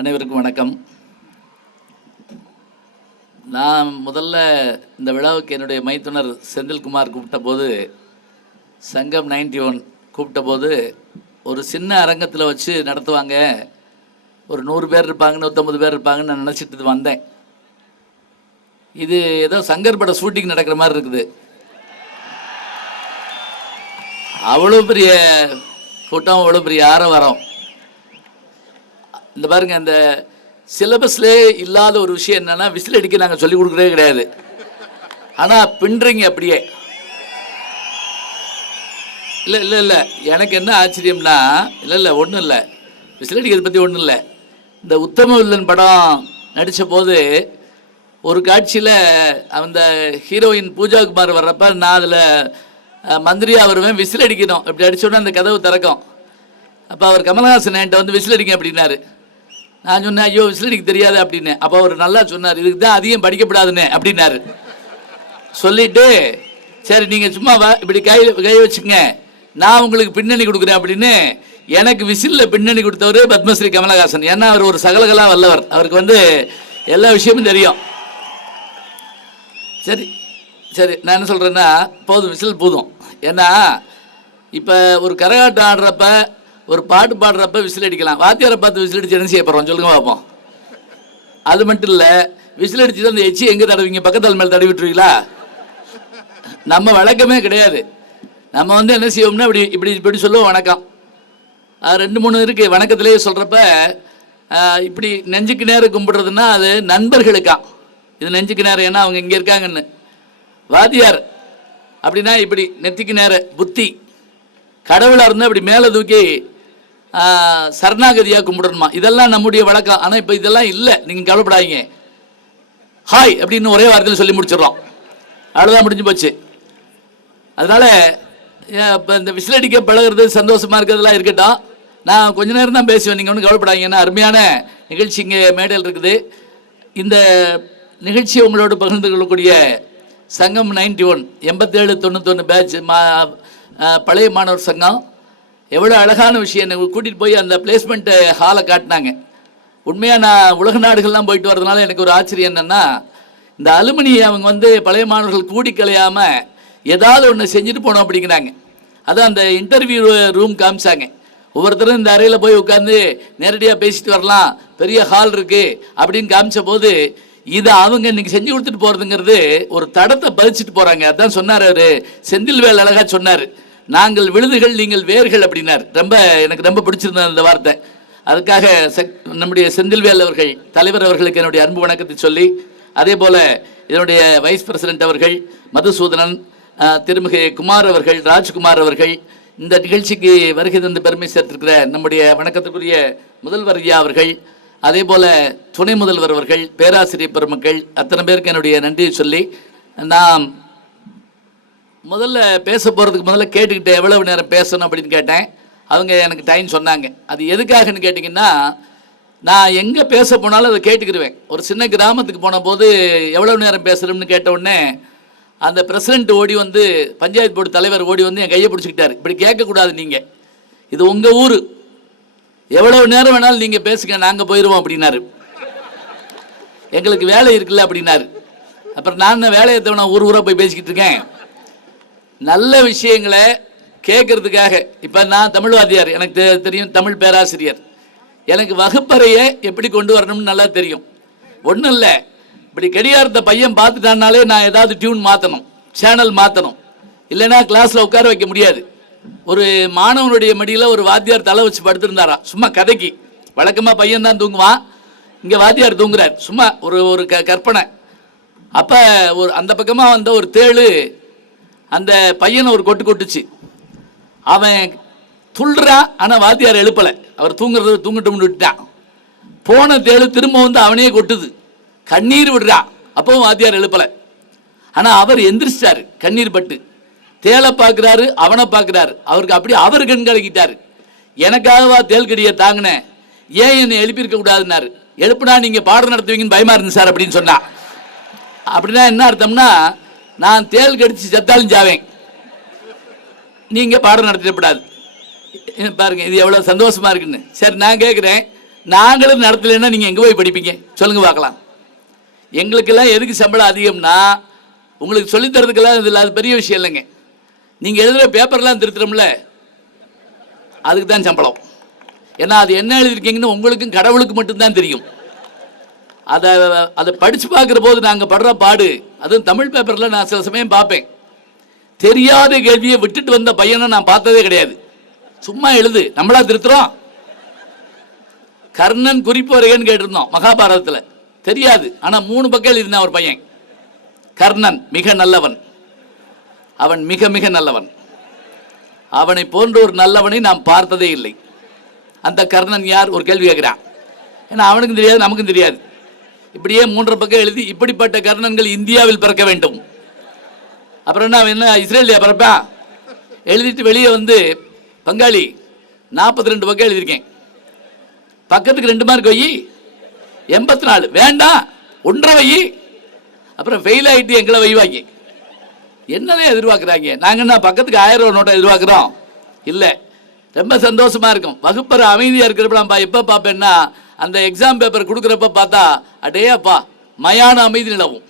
அனைவருக்கும் வணக்கம். நான் முதல்ல இந்த விழாவுக்கு என்னுடைய மைத்துனர் செந்தில்குமார் கூப்பிட்ட போது, சங்கம் 91 கூப்பிட்ட போது ஒரு சின்ன அரங்கத்தில் வச்சு நடத்துவாங்க, ஒரு 100 பேர் இருப்பாங்க, 150 பேர் இருப்பாங்கன்னு நான் நினச்சிட்டு வந்தேன். இது ஏதோ சங்கர் பட ஷூட்டிங் நடக்கிற மாதிரி இருக்குது. அவ்வளோ பெரிய கூட்டம், அவ்வளோ பெரிய ஆரவாரம். இந்த பாருங்க, இந்த சிலபஸ்லேயே இல்லாத ஒரு விஷயம் என்னன்னா, விசில் அடிக்க நாங்கள் சொல்லிக் கொடுக்குறதே கிடையாது. ஆனால் பின்றீங்க அப்படியே. இல்லை இல்லை இல்லை எனக்கு என்ன ஆச்சரியம்னா, இல்லை ஒன்றும் இல்லை, விசில் அடிக்கிறத பற்றி ஒன்றும் இல்லை. இந்த உத்தம வில்லன் படம் நடித்த போது ஒரு காட்சியில் அந்த ஹீரோயின் பூஜா குமார் வர்றப்ப நான் அதில் மந்திரியாக வருவேன், விசில் அடிக்கணும். இப்படி அடித்தோடனே அந்த கதவு திறக்கும். அப்போ அவர் கமல்ஹாசன் என்கிட்ட வந்து விசில் அடிங்க அப்படின்னாரு. நான் சொன்னேன், ஐயோ விசில் அடிக்க தெரியாது அப்படின்னு. அப்போ அவர் நல்லா சொன்னார், இதுக்கு தான் அதிகம் படிக்கப்படாதுன்னு அப்படின்னாரு. சொல்லிட்டு, சரி நீங்கள் சும்மா இப்படி கை வச்சுங்க, நான் உங்களுக்கு பின்னணி கொடுக்குறேன் அப்படின்னு எனக்கு விசிலில் பின்னணி கொடுத்தவர் பத்மஸ்ரீ கமலஹாசன். ஏன்னா அவர் ஒரு சகலகலா வல்லவர், அவருக்கு வந்து எல்லா விஷயமும் தெரியும். சரி சரி நான் என்ன சொல்கிறேன்னா, போதும் விசில் போதும். ஏன்னா இப்போ ஒரு கரகாட்டம் ஆடுறப்ப, ஒரு பாட்டு பாடுறப்ப விசில் அடிக்கலாம். வாத்தியாரை பார்த்து விசில் அடிச்சு என்ன செய்ய போகிறோம் சொல்லுங்க பார்ப்போம். அது மட்டும் இல்லை, விசில் அடிச்சு தான் அந்த எச்சி எங்கே தடவிங்க, பக்கத்தால் மேலே தடவி விட்டுருவீங்களா? நம்ம வழக்கமே கிடையாது. நம்ம வந்து என்ன செய்வோம்னா, இப்படி இப்படி இப்படி சொல்லுவோம் வணக்கம். 2-3 இருக்குது வணக்கத்திலேயே சொல்கிறப்ப. இப்படி நெஞ்சுக்கு நேரம் கும்பிடுறதுன்னா அது நண்பர்களுக்கா, இது நெஞ்சுக்கு நேரம், ஏன்னா அவங்க இங்கே இருக்காங்கன்னு. வாத்தியார் அப்படின்னா இப்படி நெத்திக்கு நேர புத்தி. கடவுளாக இருந்தால் இப்படி மேலே தூக்கி சரணாகதியாக கும்பிடணுமா, இதெல்லாம் நம்முடைய வழக்கம். ஆனால் இப்போ இதெல்லாம் இல்லை, நீங்கள் கவலைப்படாதீங்க. ஹாய் அப்படின்னு ஒரே வார்த்தையில் சொல்லி முடிச்சிடறோம், அவ்வளோதான், முடிஞ்சு போச்சு. அதனால் இப்போ இந்த விசில் அடிக்க பழகிறது, சந்தோஷமாக இருக்கிறதுலாம் இருக்கட்டும். நான் கொஞ்ச நேரம் தான் பேசுவேன், நீங்கள் ஒன்றும் கவலைப்படாதீங்க. ஏன்னா அருமையான நிகழ்ச்சி இங்கே மேடையில் இருக்குது. இந்த நிகழ்ச்சியை உங்களோடு பகிர்ந்து கொள்ளக்கூடிய சங்கம் 91 87-91 பேட்ச் பழைய மாணவர் சங்கம். எவ்வளோ அழகான விஷயம், என்னை கூட்டிகிட்டு போய் அந்த பிளேஸ்மெண்ட்டு ஹாலை காட்டினாங்க. உண்மையாக நான் உலக நாடுகள்லாம் போயிட்டு வரதுனால எனக்கு ஒரு ஆச்சரியம் என்னென்னா, இந்த அலுமினியை அவங்க வந்து பழைய மாணவர்கள் கூடி கலையாமல் ஏதாவது ஒன்று செஞ்சுட்டு போனோம் அப்படிங்கிறாங்க. அதான் அந்த இன்டர்வியூ ரூம் காமிச்சாங்க. ஒவ்வொருத்தரும் இந்த அறையில் போய் உட்காந்து நேரடியாக பேசிட்டு வரலாம், பெரிய ஹால் இருக்குது அப்படின்னு காமிச்ச போது, இதை அவங்க இன்னைக்கு செஞ்சு கொடுத்துட்டு போகிறதுங்கிறது ஒரு தடத்தை பதிச்சுட்டு போகிறாங்க. அதான் சொன்னார் அவர் செந்தில்வேல், அழகாக சொன்னார், நாங்கள் விழுதுகள் நீங்கள் வேர்கள் அப்படின்னார். எனக்கு ரொம்ப பிடிச்சிருந்தது அந்த வார்த்தை. அதுக்காக நம்முடைய செந்தில்வேல் அவர்கள், தலைவர் அவர்களுக்கு என்னுடைய அன்பு வணக்கத்தை சொல்லி, அதே போல் இதனுடைய வைஸ் பிரசிடென்ட் அவர்கள் மதுசூதனன், திருமிகு குமார் அவர்கள், ராஜ்குமார் அவர்கள், இந்த நிகழ்ச்சிக்கு வருகை தந்து பெருமை சேர்த்திருக்கிற நம்முடைய வணக்கத்துக்குரிய முதல்வர் ஐயா அவர்கள், அதே போல் துணை முதல்வர் அவர்கள், பேராசிரியர் பெருமக்கள், அத்தனை பேருக்கு என்னுடைய நன்றியை சொல்லி, நான் முதல்ல பேச போகிறதுக்கு முதல்ல கேட்டுக்கிட்டேன் எவ்வளவு நேரம் பேசணும் அப்படின்னு கேட்டேன். அவங்க எனக்கு டைம் சொன்னாங்க. அது எதுக்காகன்னு கேட்டிங்கன்னா, நான் எங்கே பேச போனாலும் அதை கேட்டுக்கிடுவேன். ஒரு சின்ன கிராமத்துக்கு போன போது எவ்வளவு நேரம் பேசுகிறோம்னு கேட்ட உடனே அந்த பிரசிடென்ட் ஓடி வந்து, பஞ்சாயத்து போர்டு தலைவர் ஓடி வந்து என் கையை பிடிச்சிக்கிட்டாரு. இப்படி கேட்கக்கூடாது, நீங்கள் இது உங்கள் ஊர், எவ்வளவு நேரம் வேணாலும் நீங்கள் பேசுங்க, நாங்கள் போயிடுவோம் அப்படின்னாரு. எங்களுக்கு வேலை இருக்குல்ல அப்படின்னாரு. அப்புறம் நான் வேலையை தவிர ஊர் ஊராக போய் பேசிக்கிட்டு இருக்கேன். நல்ல விஷயங்களை கேட்கறதுக்காக. இப்போ நான் தமிழ் வாத்தியார், எனக்கு தெரியும், தமிழ் பேராசிரியர். எனக்கு வகுப்பறையை எப்படி கொண்டு வரணும்னு நல்லா தெரியும். ஒன்றும் இல்லை, இப்படி கடிகாரத்தை பையன் பார்த்துட்டானாலே நான் ஏதாவது டியூன் மாற்றணும், சேனல் மாற்றணும், இல்லைன்னா கிளாஸில் உட்கார வைக்க முடியாது. ஒரு மாணவனுடைய மடியில் ஒரு வாத்தியார் தலை வச்சு படுத்திருந்தாரா, சும்மா கதைக்கு. வழக்கமாக பையன் தான் தூங்குவான், இங்கே வாத்தியார் தூங்குறார், சும்மா ஒரு கற்பனை. அப்போ அந்த பக்கமாக வந்த ஒரு தேளு அந்த பையனை ஒரு கொட்டுச்சு. அவன் துள்ளுறான், ஆனால் வாத்தியார் எழுப்பலை. அவர் தூங்கட்டும்னு விட்டான். போன தேளு திரும்ப வந்து அவனே கொட்டுது, கண்ணீர் விடுறான். அப்பவும் வாத்தியார் எழுப்பலை. ஆனால் அவர் எந்திரிச்சிட்டாரு, கண்ணீர் பட்டு. தேலை பார்க்குறாரு, அவனை பார்க்குறாரு. அவருக்கு அப்படி அவர் கண் கலக்கிட்டாரு. எனக்காகவா தேல் கடியை தாங்கினேன், ஏன் என்னை எழுப்பியிருக்க கூடாதுன்னாரு. எழுப்புனா நீங்கள் பாடம் நடத்துவீங்கன்னு பயமாக இருந்து சார் அப்படின்னு சொன்னான். அப்படின்னா என்ன அர்த்தம்னா, நான் தேல் கடிச்சு செத்தாலும் ஜாவேன், நீங்கள் பாடம் நடத்திடக்கூடாது. பாருங்க இது எவ்வளோ சந்தோஷமாக இருக்குன்னு. சரி நான் கேட்குறேன், நாங்களும் நடத்தலைன்னா நீங்கள் எங்கே போய் படிப்பீங்க சொல்லுங்க பார்க்கலாம். எங்களுக்கெல்லாம் எதுக்கு சம்பளம் அதிகம்னா உங்களுக்கு சொல்லித்தரதுக்கெல்லாம் இதில் அது பெரிய விஷயம் இல்லைங்க. நீங்கள் எழுதுகிற பேப்பர்லாம் திருத்துறோம்ல அதுக்கு தான் சம்பளம். ஏன்னா அது என்ன எழுதியிருக்கீங்கன்னு உங்களுக்கும் கடவுளுக்கு மட்டும்தான் தெரியும். அதை படித்து பார்க்குற போது நாங்கள் படுற பாடு, அதுவும் தமிழ் பேப்பரில் நான் சில சமயம் பார்ப்பேன். தெரியாத கேள்வியை விட்டுட்டு வந்த பையனை நான் பார்த்ததே கிடையாது. சும்மா எழுது, நம்மளா திருத்துறோம். கர்ணன் குறிப்பு வரையன்னு கேட்டிருந்தோம் மகாபாரதத்தில், தெரியாது. ஆனால் 3 பக்கம் எழுதினான் ஒரு பையன். கர்ணன் மிக நல்லவன், அவன் மிக மிக நல்லவன், அவனை போன்ற ஒரு நல்லவனை நாம் பார்த்ததே இல்லை. அந்த கர்ணன் யார் ஒரு கேள்வி கேட்கிறான். ஏன்னா அவனுக்கும் தெரியாது நமக்கும் தெரியாது. இப்படியே 3 பக்கம் எழுதி இப்படிப்பட்ட கர்ணன்கள் இந்தியாவில் பிறக்க வேண்டும். அப்புறம் என்ன இஸ்ரேலியா பிறப்பான் எழுதிட்டு வெளியே வந்து பங்காளி 42 பக்கம் எழுதியிருக்கேன், பக்கத்துக்கு 2 மார்க் வை, 84 வேண்டாம் 1.5 வை, அப்புறம் ஃபெயில் ஆகிட்டு எங்களை வைவாங்க. என்னதான் எதிர்பார்க்குறாங்க? நாங்கள் என்ன பக்கத்துக்கு 1000 ரூபா நோட்டை எதிர்பார்க்குறோம்? இல்லை. ரொம்ப சந்தோஷமாக இருக்கும். வகுப்பறை அமைதியாக இருக்கிறப்ப எப்போ பார்ப்பேன்னா அந்த எக்ஸாம் பேப்பர் கொடுக்குறப்ப பார்த்தா அடையப்பா மயான அமைதி நிலவும்.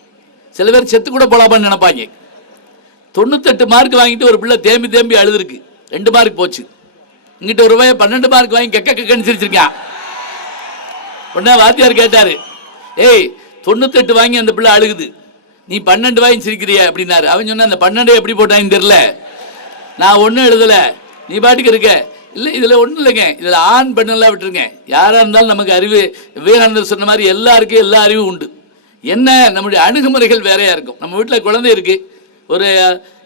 சில பேர் செத்து கூட போலாமான்னு நினைப்பாங்க. 98 மார்க் வாங்கிட்டு ஒரு பிள்ளை தேம்பி தேம்பி அழுதுருக்கு, 2 மார்க் போச்சு. இங்கிட்ட ஒரு ரூபாய் 12 மார்க் வாங்கி கெக்கன்னு சிரிச்சிருக்கான். உடனே வாத்தியார் கேட்டார், ஏய் 98 வாங்கி அந்த பிள்ளை அழுகுது, நீ 12 வாங்கி சிரிக்கிறிய அப்படின்னாரு. அவன் சொன்னா அந்த 12 எப்படி போட்டான்னு தெரியல, நான் ஒன்றும் எழுதலை, நீ பாட்டுக்கு இருக்க. இல்லை இதில் ஒன்றும் இல்லைங்க, இதில் ஆண் பெண்ணெல்லாம் விட்டுருங்க, யாராக இருந்தாலும் நமக்கு அறிவு, விவேகானந்தர் சொன்ன மாதிரி எல்லாருக்கும் எல்லா அறிவும் உண்டு. என்ன நம்முடைய அணுகுமுறைகள் வேறையாக இருக்கும். நம்ம வீட்டில் குழந்தை இருக்குது, ஒரு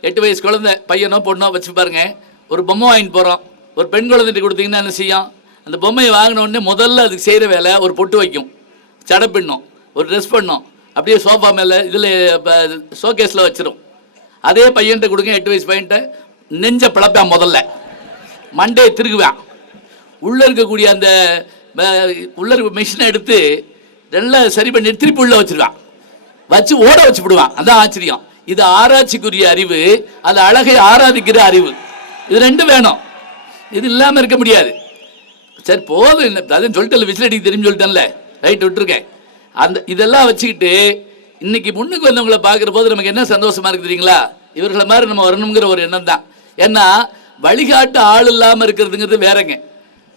8 வயசு குழந்தை, பையனோ பொண்ணோ வச்சு பாருங்க. ஒரு பொம்மை வாங்கிட்டு போகிறோம், ஒரு பெண் குழந்தைட்டு கொடுத்தீங்கன்னா என்ன செய்யும்? அந்த பொம்மையை வாங்கின உடனே முதல்ல அதுக்கு செய்கிற வேலை ஒரு பொட்டு வைக்கும், சடை பின்னும், ஒரு ட்ரெஸ் பண்ணும், அப்படியே சோஃபா மேலே இதில் ஷோகேஸில் வச்சிடும். அதே பையன்கிட்ட கொடுங்க, 8 வயசு பையன்கிட்ட நெஞ்ச பிளப்பான், முதல்ல மண்டையை திருகுவான், உள்ளே இருக்கக்கூடிய அந்த உள்ள இருக்க மிஷினை எடுத்து நல்லா சரி பண்ணி திருப்பி உள்ளே வச்சிருவான், வச்சு ஓட வச்சு விடுவான். அதான் ஆச்சரியம். இது ஆராய்ச்சிக்குரிய அறிவு, அது அழகை ஆராதிக்கிற அறிவு. இது 2 வேணும், இது இல்லாமல் இருக்க முடியாது. சரி போதும், அதையும் சொல்லிட்டு விசிலடிக்கு தெரிஞ்சு சொல்லிட்டேன்ல, ரைட் விட்டுருக்கேன். அந்த இதெல்லாம் வச்சுக்கிட்டு இன்னைக்கு முன்னுக்கு வந்தவங்களை பார்க்குற போது நமக்கு என்ன சந்தோஷமா இருக்கு தெரியுங்களா? இவர்களை மாதிரி நம்ம வரணுங்கிற ஒரு எண்ணம் தான். ஏன்னா வழிகாட்டு ஆள் இல்லாமல் இருக்கிறதுங்கிறது வேறங்க,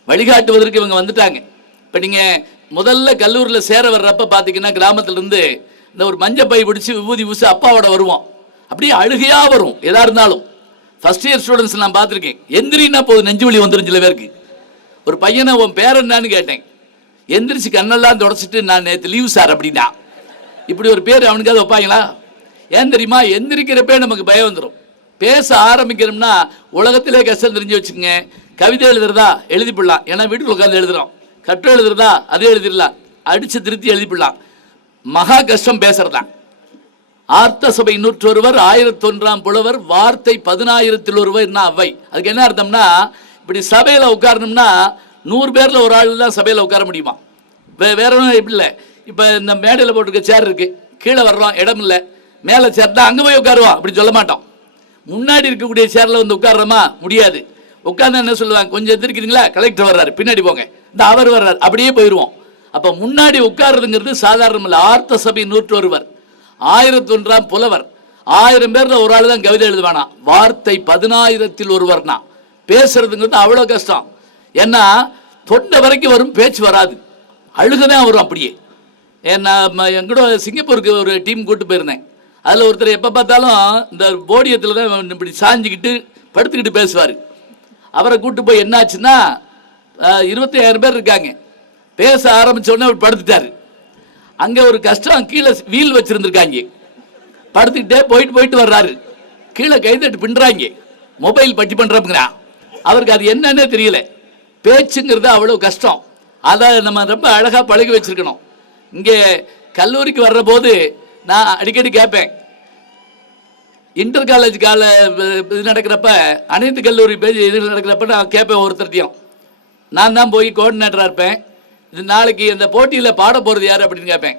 வழிகாட்டுவதற்கு இவங்க வந்துட்டாங்க. இப்போ நீங்கள் முதல்ல கல்லூரியில் சேர வர்றப்ப பார்த்தீங்கன்னா கிராமத்துலேருந்து இந்த ஒரு மஞ்சள் பை பிடிச்சி விபூதி பூசி அப்பாவோட வருவோம், அப்படியே அழுகையாக வரும். எதாக இருந்தாலும் ஃபஸ்ட் இயர் ஸ்டூடெண்ட்ஸ் நான் பார்த்துருக்கேன், எந்திரின்னா போதும் நெஞ்சு வலி வந்துடும் சில பேருக்கு. ஒரு பையனை உன் பேர் என்னான்னு கேட்டேன், எந்திரிச்சு கண்ணெல்லாம் தொடச்சிட்டு நான் நேற்று லீவ் சார் அப்படின்னா. இப்படி ஒரு பேர் அவனுக்காவது வைப்பாங்களா? ஏன் தெரியுமா? எந்திரிக்கிறப்பே நமக்கு பயம் வந்துடும். பேச ஆரம்பிக்கிறோம்னா உலகத்திலே கஷ்டம் தெரிஞ்சு வச்சுக்கோங்க. கவிதை எழுதுறதா எழுதிப்பிடலாம், ஏன்னா வீட்டுக்கு உட்காந்து எழுதுறோம். கட்டுரை எழுதுறதா அதே எழுதிடலாம், அடித்து திருத்தி எழுதிப்பிடலாம். மகா கஷ்டம் பேசுறதா. ஆர்த்த சபை 101, 1001 புலவர், வார்த்தை 10,000 அவை. அதுக்கு என்ன அர்த்தம்னா, இப்படி சபையில் உட்காரணும்னா 100 பேரில் ஒரு ஆள் தான் சபையில் உட்கார முடியுமா? வேற ஒன்றும் இப்படி இல்லை. இப்போ இந்த மேடையில் போட்டிருக்க சேர் இருக்குது, கீழே வர்றோம் இடம் இல்லை, மேலே சேர் தான் அங்கே போய் உட்காருவோம் அப்படி சொல்ல மாட்டோம். முன்னாடி இருக்கக்கூடிய சேரில் வந்து உட்கார்றோமா? முடியாது. உட்கார்ந்து என்ன சொல்லுவாங்க, கொஞ்சம் எதிர்க்கிறீங்களா, கலெக்டர் வர்றாரு பின்னாடி போங்க, இந்த அவர் வர்றாரு, அப்படியே போயிடுவோம். அப்போ முன்னாடி உட்கார்றதுங்கிறது சாதாரணம் இல்லை. ஆர்த்த சபை 101, 1001 புலவர், 1000 பேரில் ஒரு ஆள் தான் கவிதை எழுதுவானா. வார்த்தை 10,000 பேசுறதுங்கிறது அவ்வளோ கஷ்டம். ஏன்னா தொண்டை வரைக்கும் வரும், பேச்சு வராது, அழுகதான் வரும் அப்படியே. ஏன்னா எங்கூட சிங்கப்பூருக்கு ஒரு டீம் கூட்டு போயிருந்தேன். அதில் ஒருத்தர் எப்போ பார்த்தாலும் இந்த போடியத்தில் தான் இப்படி சாஞ்சிக்கிட்டு படுத்துக்கிட்டு பேசுவார். அவரை கூட்டு போய் என்னாச்சுன்னா 25,000 பேர் இருக்காங்க. பேச ஆரம்பித்தோடனே அவர் படுத்துட்டார். அங்கே ஒரு கஷ்டம், கீழே வீல் வச்சுருந்துருக்காங்க, படுத்துக்கிட்டே போயிட்டு வர்றாரு. கீழே கைதட்டு பின்னுறாங்க, மொபைல் பட்டி பண்ணுறப்பங்கிறான். அவருக்கு அது என்னன்னே தெரியல. பேச்சுங்கிறது அவ்வளோ கஷ்டம். அதை நம்ம ரொம்ப அழகாக பழகி வச்சுருக்கணும். இங்கே கல்லூரிக்கு வர்ற போது நான் அடிக்கடி கேட்பேன், இன்டர் காலேஜ் இது நடக்கிறப்ப, அனைத்து கல்லூரி இது நடக்கிறப்ப நான் கேட்பேன் ஒருத்தர்ட்டையும். நான் தான் போய் கோஆர்டினேட்டராக இருப்பேன். இது நாளைக்கு இந்த போட்டியில் பாட போகிறது யார் அப்படின்னு கேட்பேன்.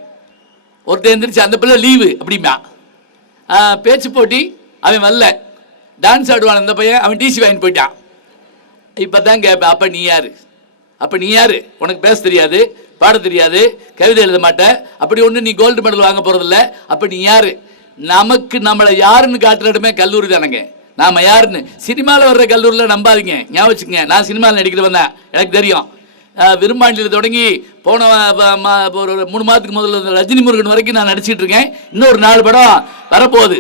ஒருத்தர் எந்திரிச்சு அந்த பிள்ளை லீவு அப்படிமா, பேச்சு போட்டி அவன் வரல, டான்ஸ் ஆடுவான் அந்த பையன், அவன் டிசி வாங்கிட்டு போயிட்டான். இப்போ தான் கேட்பேன், அப்போ நீ யார்? அப்போ நீ யாரு? உனக்கு பேச தெரியாது, பாட தெரியாது, கவிதை எழுத மாட்டேன், அப்படி ஒன்று நீ கோல்டு மெடல் வாங்க போகிறதில்ல. அப்போ நீ யாரு? நமக்கு நம்மளை யாருன்னு காட்டுற இடமே கல்லூரி தானேங்க. நாம் யாருன்னு சினிமாவில் வர்ற கல்லூரியில் நம்பாதீங்க, ஞாபகம் வச்சுக்கங்க. நான் சினிமாவில் நடிக்கிறவன் தான், எனக்கு தெரியும். விரும்பாண்டியில் தொடங்கி போன ஒரு 3 மாதத்துக்கு முதல்ல ரஜினி முருகன் வரைக்கும் நான் நடிச்சிட்டு இருக்கேன். இன்னொரு 4 படம் வரப்போகுது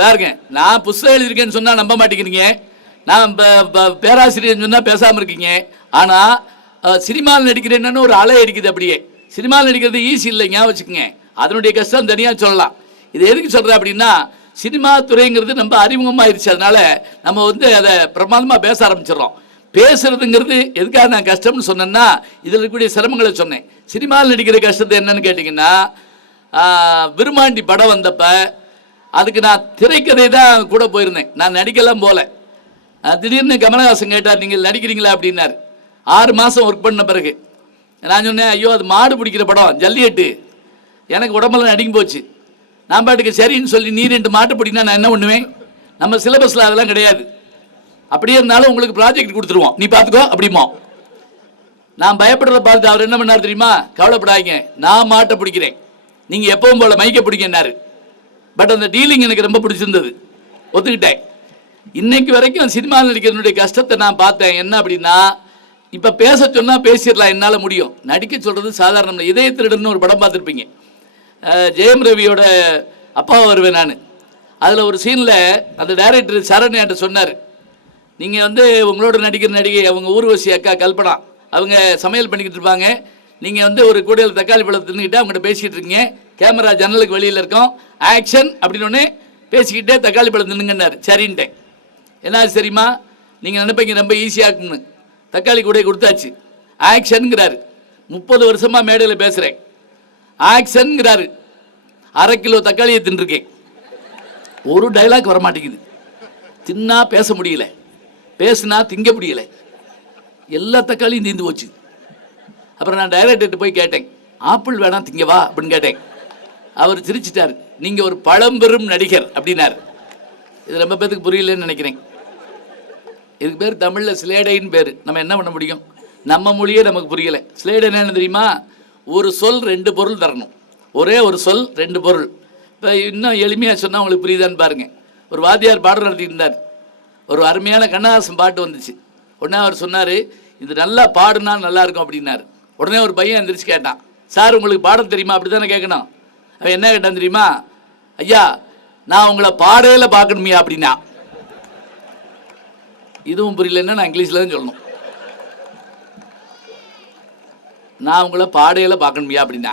பாருங்க. நான் புஸ்தகம் எழுதியிருக்கேன்னு சொன்னால் நம்ப மாட்டேங்கிறீங்க, நான் பேராசிரியர் சொன்னால் பேசாமல் இருக்கீங்க. ஆனால் சினிமாவில் நடிக்கிறேன்னு ஒரு அலை அடிக்குது. அப்படியே சினிமாவில் நடிக்கிறது ஈஸி இல்லை, ஞாபகம் வச்சுக்கோங்க. அதனுடைய கஷ்டம் தனியாக சொல்லலாம். இது எதுக்கு சொல்கிறேன் அப்படின்னா, சினிமா துறைங்கிறது நம்ம அறிமுகமாகிருச்சு. அதனால நம்ம அதை பிரமாதமாக பேச ஆரம்பிச்சிடறோம். பேசுறதுங்கிறது எதுக்காக நான் கஷ்டம்னு சொன்னேன்னா, இதில் இருக்கக்கூடிய சிரமங்களை சொன்னேன். சினிமாவில் நடிக்கிற கஷ்டத்தை என்னன்னு கேட்டிங்கன்னா, விரும்மாண்டி படம் வந்தப்ப அதுக்கு நான் திரைக்கதை தான் கூட போயிருந்தேன், நான் நடிக்கலாம் போல. திடீர்னு கமலஹாசன் கேட்டார், நீங்கள் நடிக்கிறீங்களா அப்படின்னார். 6 மாதம் ஒர்க் பண்ண பிறகு நான் சொன்னேன், ஐயோ அது மாடு பிடிக்கிற படம், ஜல்லிக்கட்டு, எனக்கு உடம்பெல்லாம் நடிக்கும் போச்சு. நான் பாட்டுக்கு சரின்னு சொல்லி நீ 2 மாட்டை பிடிக்கினா நான் என்ன பண்ணுவேன்? நம்ம சிலபஸில் அதெல்லாம் கிடையாது. அப்படியே இருந்தாலும் உங்களுக்கு ப்ராஜெக்ட் கொடுத்துருவோம், நீ பார்த்துக்கோ அப்படிமோ. நான் பயப்படுறத பார்த்து அவர் என்ன பண்ணார் தெரியுமா? கவலைப்படாதீங்க, நான் மாட்டை பிடிக்கிறேன், நீங்கள் எப்பவும் போல மைக்க பிடிக்கினாரு. பட் அந்த டீலிங் எனக்கு ரொம்ப பிடிச்சிருந்தது, ஒத்துக்கிட்டேன். இன்னைக்கு வரைக்கும் சினிமாவில் நடிக்கிறதுனுடைய கஷ்டத்தை நான் பார்த்தேன். என்ன அப்படின்னா, இப்போ பேச சொன்னால் பேசிடலாம், என்னால் முடியும். நடிக்க சொல்கிறது சாதாரணம். இதய திருடன்னு ஒரு படம் பார்த்துருப்பீங்க, ஜெயம் ரவியோட அப்பாவை வருவேன் நான். அதில் ஒரு சீனில் அந்த டைரக்டர் சரண் என்கிட்ட சொன்னார், நீங்கள் உங்களோட நடிக்கிற நடிகை அவங்க ஊர்வசி அக்கா கல்பனா, அவங்க சமையல் பண்ணிக்கிட்டு இருப்பாங்க, நீங்கள் ஒரு கூடையில் தக்காளி பழத்தை தின்னுக்கிட்டு அவங்ககிட்ட பேசிக்கிட்டு இருக்கீங்க, கேமரா ஜன்னலுக்கு வெளியில் இருக்கும், ஆக்ஷன் அப்படின்னு பேசிக்கிட்டே தக்காளி பழம் தின்னுங்கன்னாரு. சரின்ட்டேன். என்ன தெரியுமா, நீங்கள் நினைப்பீங்க ரொம்ப ஈஸியாக இருக்குன்னு. தக்காளி கூடையை கொடுத்தாச்சு, ஆக்ஷனுங்கிறாரு. 30 வருஷமாக மேடையில் பேசுகிறேன், ஆக்ஷனுங்கிறாரு. 1/2 கிலோ தக்காளியை தின்னுருக்கேன், ஒரு டைலாக் வரமாட்டேங்குது. தின்னா பேச முடியல, பேசுனா திங்க முடியலை, எல்லா தக்காளியும் தீர்ந்து போச்சு. அப்புறம் நான் டைரக்டர்கிட்ட போய் கேட்டேன், ஆப்பிள் வேணா திங்கவா அப்படின்னு கேட்டேன். அவர் சிரிச்சிட்டார், நீங்கள் ஒரு பழம்பெரும் நடிகர் அப்படின்னார். இது ரொம்ப பேருக்கு புரியலன்னு நினைக்கிறேன். இதுக்கு பேர் தமிழில் ஸ்லேடைன்னு பேர். நம்ம என்ன பண்ண முடியும், நம்ம மொழியே நமக்கு புரியலை. ஸ்லேடை என்னன்னு தெரியுமா? ஒரு சொல் 2 பொருள் தரணும், ஒரே ஒரு சொல் 2 பொருள். இப்போ இன்னும் எளிமையாக சொன்னால் உங்களுக்கு புரியுதான்னு பாருங்கள். ஒரு வாத்தியார் பாடம் நடத்திட்டு இருந்தார், ஒரு அருமையான கண்ணதாசன் பாட்டு வந்துச்சு. உடனே அவர் சொன்னார், இது நல்லா பாடுனா நல்லா இருக்கும் அப்படின்னாரு. உடனே ஒரு பையன் எந்திரிச்சு கேட்டான், சார் உங்களுக்கு பாடம் தெரியுமா? அப்படி தானே கேட்கணும். அவன் என்ன கேட்டான் தெரியுமா? ஐயா நான் உங்களை பாடையில் பார்க்கணுமியா அப்படின்னா. இதுவும் புரியலன்னா நான் இங்கிலீஷில் தான் சொல்லணும். நான் உங்களை பாடையில் பார்க்கணுமியா அப்படின்னா.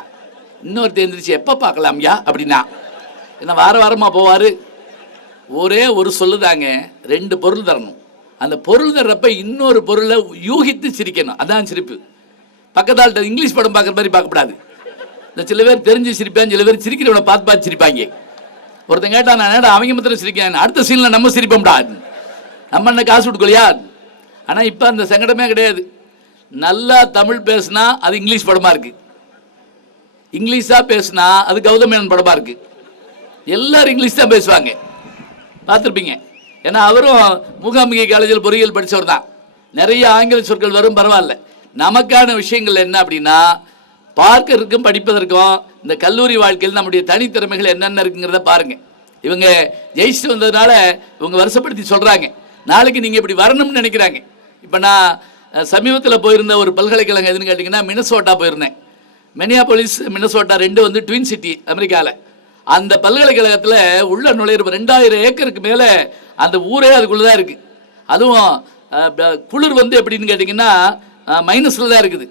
இன்னொருத்தர் எந்திரிச்சு எப்போ பார்க்கலாம்யா அப்படின்னா. என்ன வாரமாக போவார்? ஒரே ஒரு சொல்லுதாங்க, 2 பொருள் தரணும். அந்த பொருள் தர்றப்ப இன்னொரு பொருளை யூகித்து சிரிக்கணும், அதான் சிரிப்பு. பக்கத்தால் இங்கிலீஷ் படம் பார்க்குற மாதிரி பார்க்கக்கூடாது. இந்த சில பேர் தெரிஞ்சு சிரிப்பாங்க, சில பேர் சிரிக்கிறவனை பார்த்து சிரிப்பாங்க. ஒருத்தன் கேட்டான், நான் அவங்க மாத்திரம் சிரிக்கிறேன், அடுத்த சீனில் நம்ம சிரிப்போம்டா, நம்ம என்ன காசு கொடுக்கலையா? ஆனால் இப்போ அந்த சங்கடமே கிடையாது. நல்லா தமிழ் பேசுனா அது இங்கிலீஷ் படமாக இருக்குது, இங்கிலீஷாக பேசுனா அது கௌதம் மேனன் படமாக இருக்குது. எல்லாரும் இங்கிலீஷ் தான் பேசுவாங்க, பார்த்துருப்பீங்க. ஏன்னா அவரும் மூகாம்பிகை காலேஜில் பொறியியல் படித்தவர் தான். நிறைய ஆங்கில சொற்கள் வரும், பரவாயில்ல. நமக்கான விஷயங்கள் என்ன அப்படின்னா, பார்க்கறதுக்கும் படிப்பதற்கும் இந்த கல்லூரி வாழ்க்கையில் நம்முடைய தனித்திறமைகள் என்னென்ன இருக்குங்கிறத பாருங்கள். இவங்க ஜெயிச்சுட்டு வந்ததுனால இவங்க வருஷப்படுத்தி சொல்கிறாங்க, நாளைக்கு நீங்கள் இப்படி வரணும்னு நினைக்கிறாங்க. இப்போ நான் சமீபத்தில் போயிருந்த ஒரு பல்கலைக்கழகம் எதுன்னு கேட்டிங்கன்னா, மினசோட்டா போயிருந்தேன். மினியாபோலிஸ் மினசோட்டா 2 ட்வின் சிட்டி அமெரிக்காவில். அந்த பல்கலைக்கழகத்தில் உள்ள நுழையிற 2000 ஏக்கருக்கு மேலே அந்த ஊரே அதுக்குள்ளே தான் இருக்குது. அதுவும் குளிர் எப்படின்னு கேட்டிங்கன்னா -ல் தான் இருக்குது.